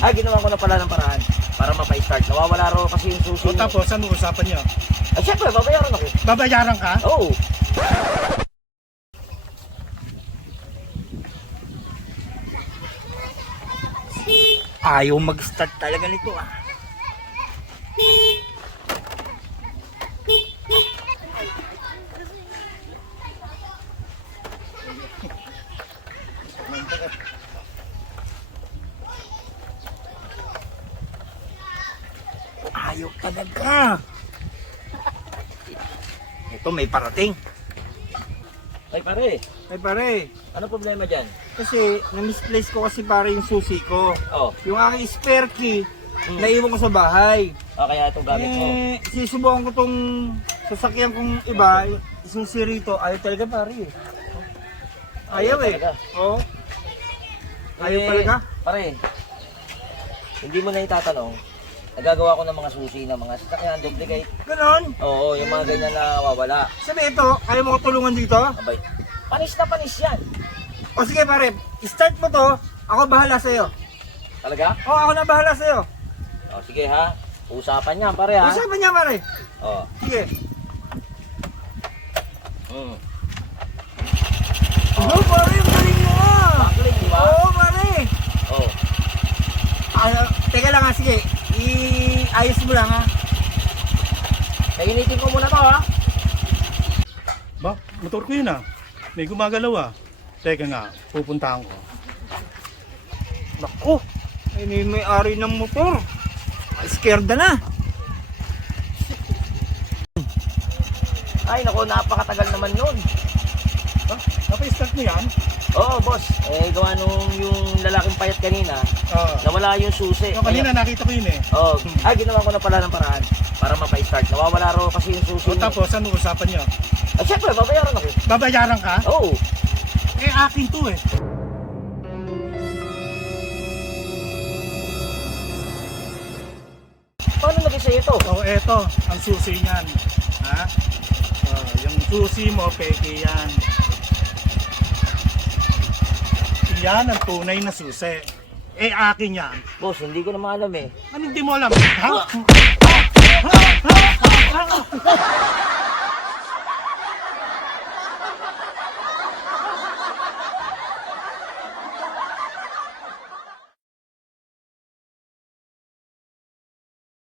Ay, ginawa ko na pala ng paraan para mapa-start. Nawawala raw kasi yung susi. O tapos, ano usapan niyo? Ay, syempre, babayaran ako. Babayaran ka? Oo. Ayaw mag-start talaga nito ah. Ayaw talaga. Ito may parating. Ay pare, Ay pare, ano problema dyan? kasi na-misplace ko kasi pare yung susi ko. Oh, Yung aking spare key, naiwan ko sa bahay. kaya itong gamit mo. Sisubukan ko tong sasakyan kong iba, susi rito. Ayaw talaga pare. Ayaw eh. talaga. Oo. Ayaw talaga. Pare, hindi mo na itatanong. Nagagawa ko ng mga susi ng mga sasakyan, duplicate. Ganon. Oo, yung mga ganyan na nawawala. Sabi ito, ayaw mo ko tulungan dito? Abay, panis na panis yan. O sige pare, start mo to. Ako bahala sa'yo. Talaga? O ako na bahala sa'yo. O, sige ha. Usapan yan pare ha. Usapan niya pare. O. Sige. Mm. Oh, pare, yung galing mo ah. Bakling, di ba? Oo pare. Oo. Teka lang ha, sige. Ayos mo lang ha. Kainitin ko muna to ha. Ba, motor ko yun ah. May gumagalaw ah. Teka nga, pupuntahan ko. Naku, ay may-ari ng motor. Scared na. Ay nako, napakatagal naman nun. Ha? Napa-start mo yan? Oo boss, gawa nung yung lalaking payat kanina, nawala yung susi. Yung kanina nakita ko yun eh. Oo. Ginawa ko na pala ng paraan para mapa-start. Nawawala raw kasi yung susi. O tapos, ano usapan niyo? Ay syempre, babayaran ako. Babayaran ka? Oo. Eh, akin to eh. Paano naging sa'yo ito? O eto, ang susi niyan. Ha? Yung susi mo, peke yan. Yan ang tunay na susi. Eh, akin yan. Boss, hindi ko na maalam eh. Ano hindi mo alam? Ha?